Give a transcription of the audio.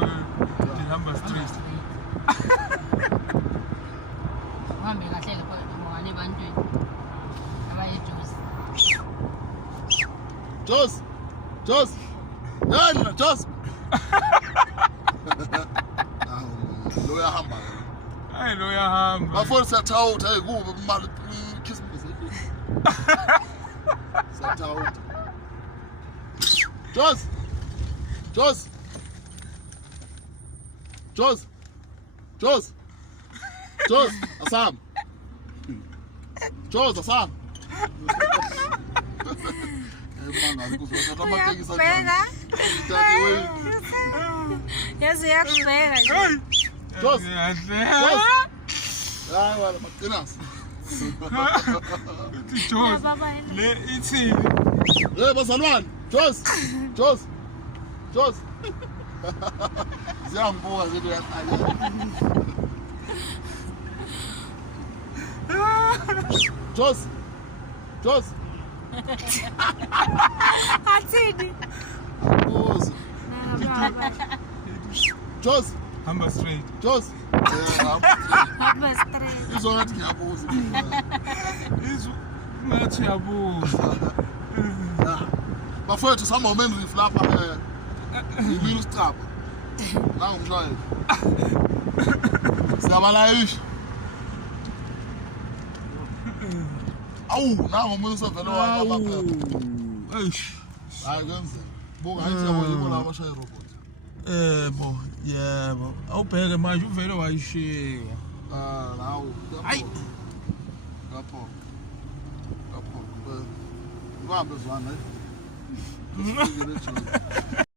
show ndihamba straight. Uhambe kahle lapho ngane ebantwini abayijuice. Jos. Yena Jos. Lo yahamba. Hayi lo yahamba. Bafuna sathawutha hey kube imali kiss. Sathawutha. Jos, Asam. Yazi yakubheka. Jos. Hayi wala maqinasi. Uthi Jos. Le ithini? Hey bazalwane, Jos. Ziyambuka zinto yakhayo. Jos. Athini? Buzo. Jos. Hamba straight. Jos. Hamba straight. Izonathi ngiyabuza. Ngathi yabuza. Bafowethu sihamba umen reef lapha ibili usicaba. La ngumshayeli. Siyabalayisha. Awu, nangu umuntu usevele wakaphela. Eish. Hayi kwenzeka. Buka hayi siyabo laba abashaya robot. Yebo. Awubheke manje uvele wayishiya. Nawu. Hayi. Lapho. Ngibambe zwana.